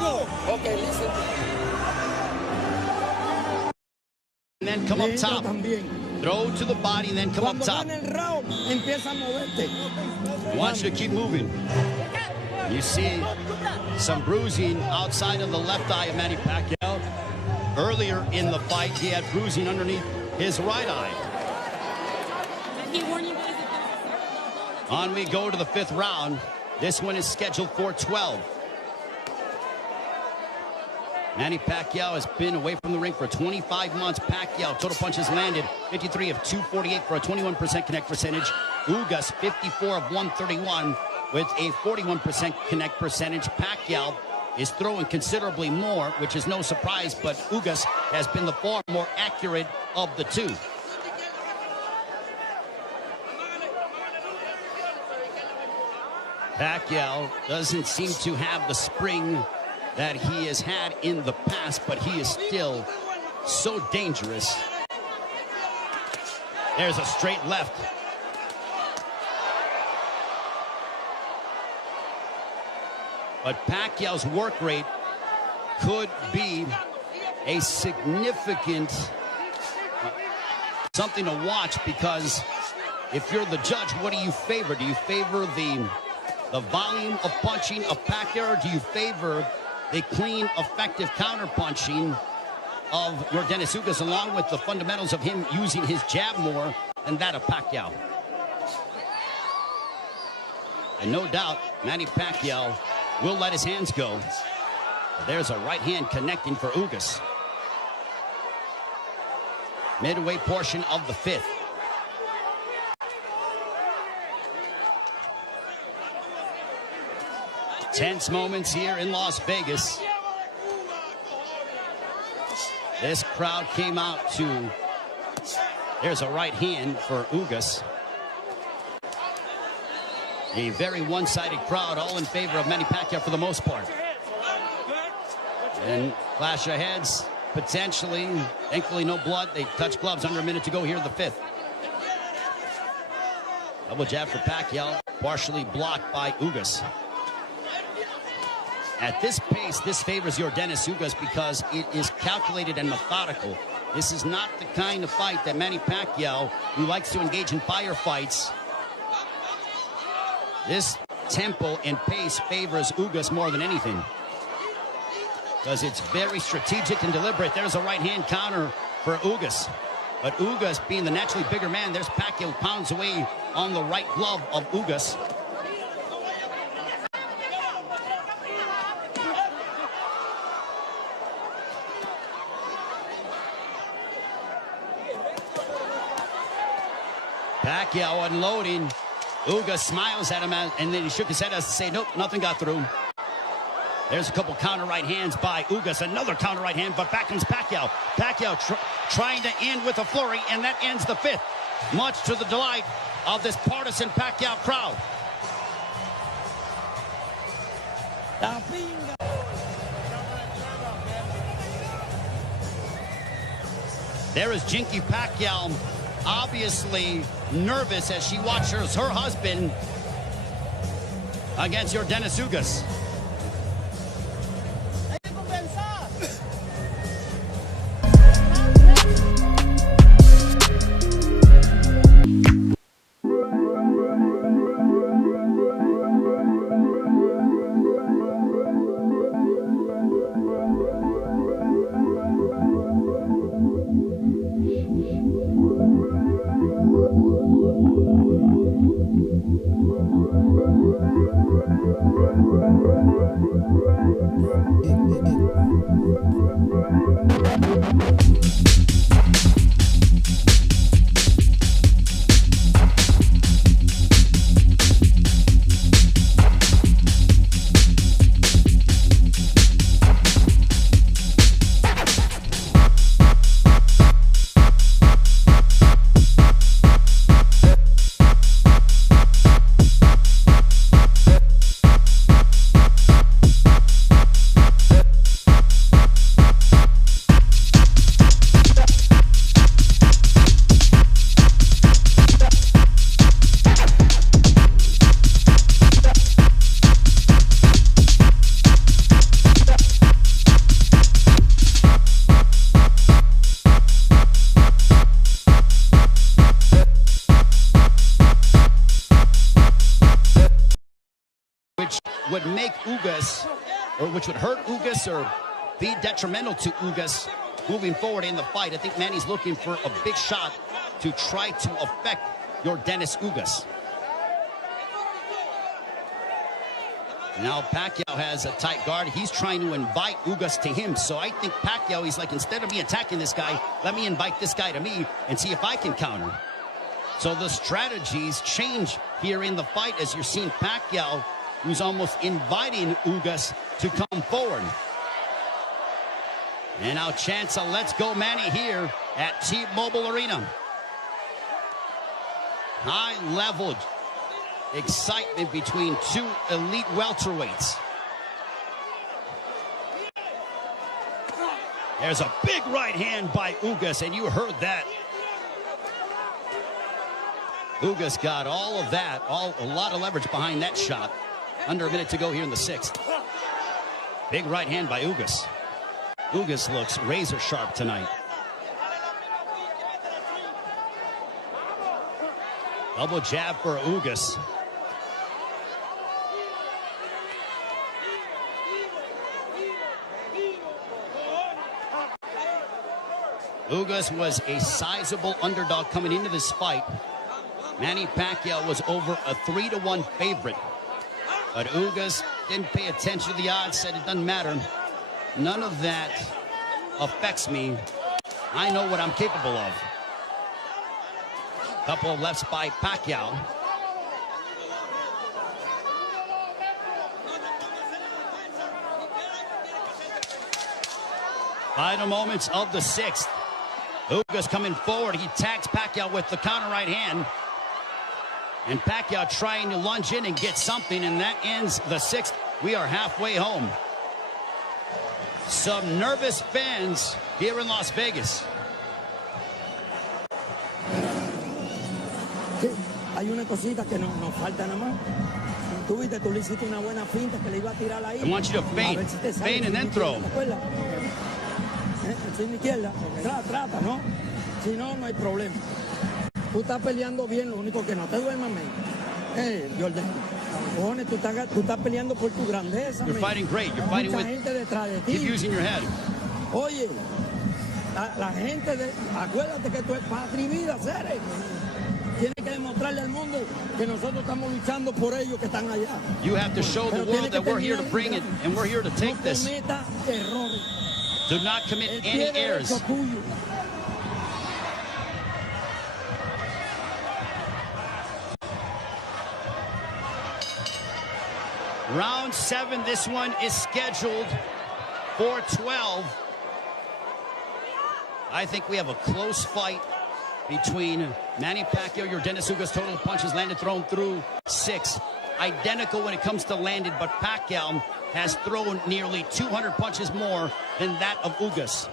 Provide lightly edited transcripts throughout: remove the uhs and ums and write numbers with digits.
Okay, listen. And then come up top. Throw to the body and then come up top. I want you to keep moving. You see some bruising outside of the left eye of Manny Pacquiao. Earlier in the fight, he had bruising underneath his right eye. On we go to the 5th round. This one is scheduled for 12. Manny Pacquiao has been away from the ring for 25 months. Pacquiao, total punches landed 53 of 248 for a 21% connect percentage. Ugas, 54 of 131 with a 41% connect percentage. Pacquiao is throwing considerably more, which is no surprise, but Ugas has been the far more accurate of the two. Pacquiao doesn't seem to have the spring that he has had in the past, but he is still so dangerous. There's a straight left. But Pacquiao's work rate could be a significant something to watch, because if you're the judge, what do you favor? Do you favor the volume of punching of Pacquiao, or do you favor the clean, effective counter-punching of Yordenis Ugas, along with the fundamentals of him using his jab more than that of Pacquiao? And no doubt, Manny Pacquiao will let his hands go. There's a right hand connecting for Ugas. Midway portion of the 5th. Tense moments here in Las Vegas. This crowd came out to... There's a right hand for Ugas. A very one-sided crowd, all in favor of Manny Pacquiao for the most part. And clash of heads, potentially. Thankfully, no blood. They touch gloves under a minute to go here in the 5th. Double jab for Pacquiao, partially blocked by Ugas. At this pace, this favors Yordenis Ugas because it is calculated and methodical. This is not the kind of fight that Manny Pacquiao, who likes to engage in firefights. This tempo and pace favors Ugas more than anything, because it's very strategic and deliberate. There's a right-hand counter for Ugas. But Ugas, being the naturally bigger man, there's Pacquiao, pounds away on the right glove of Ugas. Pacquiao unloading. Ugas smiles at him, and then he shook his head as to say, nope, nothing got through. There's a couple counter right hands by Ugas. Another counter right hand, but back comes Pacquiao. Pacquiao trying to end with a flurry, and that ends the 5th. Much to the delight of this partisan Pacquiao crowd. There is Jinky Pacquiao, obviously nervous as she watches her husband against Yordenis Ugas. would make Ugas, or which would hurt Ugas or be detrimental to Ugas moving forward in the fight. I think Manny's looking for a big shot to try to affect your Dennis Ugas. Now Pacquiao has a tight guard. He's trying to invite Ugas to him. So I think Pacquiao, he's like, instead of me attacking this guy, let me invite this guy to me and see if I can counter. So the strategies change here in the fight as you're seeing Pacquiao, who's almost inviting Ugas to come forward. And now chance a let's go Manny here at T-Mobile Arena. High-level excitement between two elite welterweights. There's a big right hand by Ugas, and you heard that. Ugas got all of that, a lot of leverage behind that shot. Under a minute to go here in the 6th. Big right hand by Ugas. Ugas looks razor sharp tonight. Double jab for Ugas. Ugas was a sizable underdog coming into this fight. Manny Pacquiao was over a 3-1 favorite. But Ugas didn't pay attention to the odds, said it doesn't matter. None of that affects me. I know what I'm capable of. Couple of lefts by Pacquiao. Final moments of the 6th. Ugas coming forward. He tags Pacquiao with the counter right hand. And Pacquiao trying to lunge in and get something, and that ends the 6th. We are halfway home. Some nervous fans here in Las Vegas. Sí, hay una cosita que nos falta nada más. Tú viste, tú le hiciste una buena finta que le iba a tirar ahí. I want you to feint, feint and then throw. Sin izquierda, trata, ¿no? Si no, no hay problema. Tú estás peleando bien, lo único que no te duermas, men. Jordan, cojones, tú estás peleando por tu grandeza, You're men. fighting great. You're fighting with... Gente detrás de ti. Keep using your head. Oye, la gente, acuérdate que tú es patria y vida, seres. Tienes que demostrarle al mundo que nosotros estamos luchando por ellos que están allá. You have to show the world that we're here to bring it, and we're here to take this. No cometa errores. Do not commit any errors. Round 7, this one is scheduled for 12. I think we have a close fight between Manny Pacquiao, your Dennis Ugas, total punches landed, thrown through 6. Identical when it comes to landed, but Pacquiao has thrown nearly 200 punches more than that of Ugas.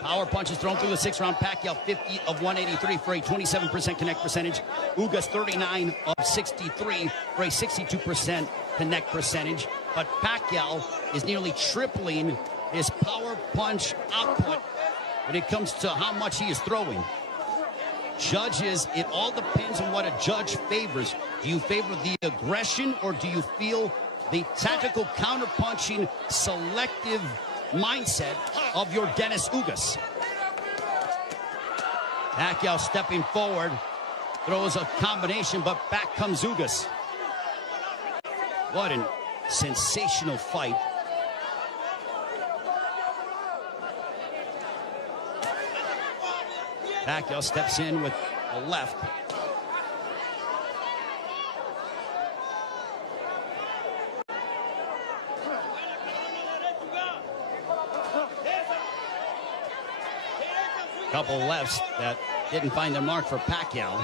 Power punches thrown through the 6th round. Pacquiao 50 of 183 for a 27% connect percentage. Ugas 39 of 63 for a 62% connect percentage. But Pacquiao is nearly tripling his power punch output when it comes to how much he is throwing. Judges, it all depends on what a judge favors. Do you favor the aggression, or do you feel the tactical counterpunching selective mindset of your Dennis Ugas? Pacquiao stepping forward, throws a combination, but back comes Ugas. What a sensational fight. Pacquiao steps in with a left. Couple lefts that didn't find their mark for Pacquiao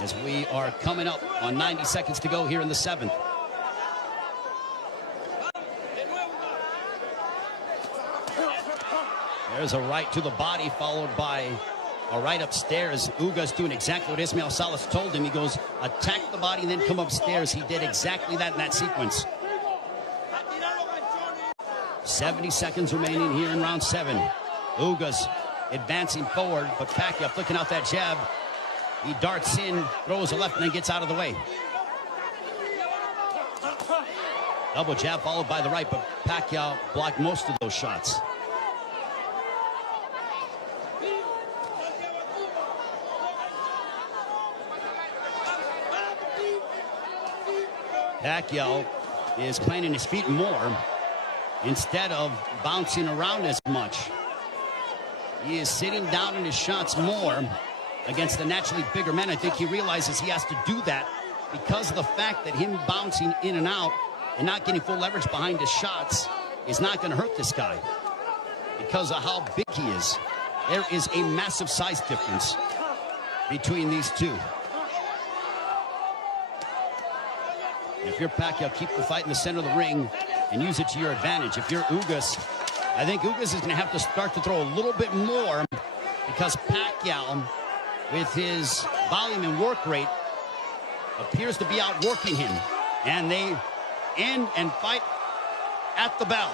as we are coming up on 90 seconds to go here in the 7th. There's a right to the body followed by a right upstairs. Ugas doing exactly what Ismael Salas told him. He goes, attack the body and then come upstairs. He did exactly that in that sequence. 70 seconds remaining here in round 7. Ugas advancing forward, but Pacquiao flicking out that jab. He darts in, throws a left, and then gets out of the way. Double jab followed by the right, but Pacquiao blocked most of those shots. Pacquiao is planting his feet more instead of bouncing around as much. He is sitting down in his shots more against the naturally bigger men. I think he realizes he has to do that because of the fact that him bouncing in and out and not getting full leverage behind his shots is not going to hurt this guy because of how big he is. There is a massive size difference between these two. If you're Pacquiao, keep the fight in the center of the ring and use it to your advantage. If you're Ugas, I think Ugas is going to have to start to throw a little bit more because Pacquiao, with his volume and work rate, appears to be outworking him. And they end and fight at the bell.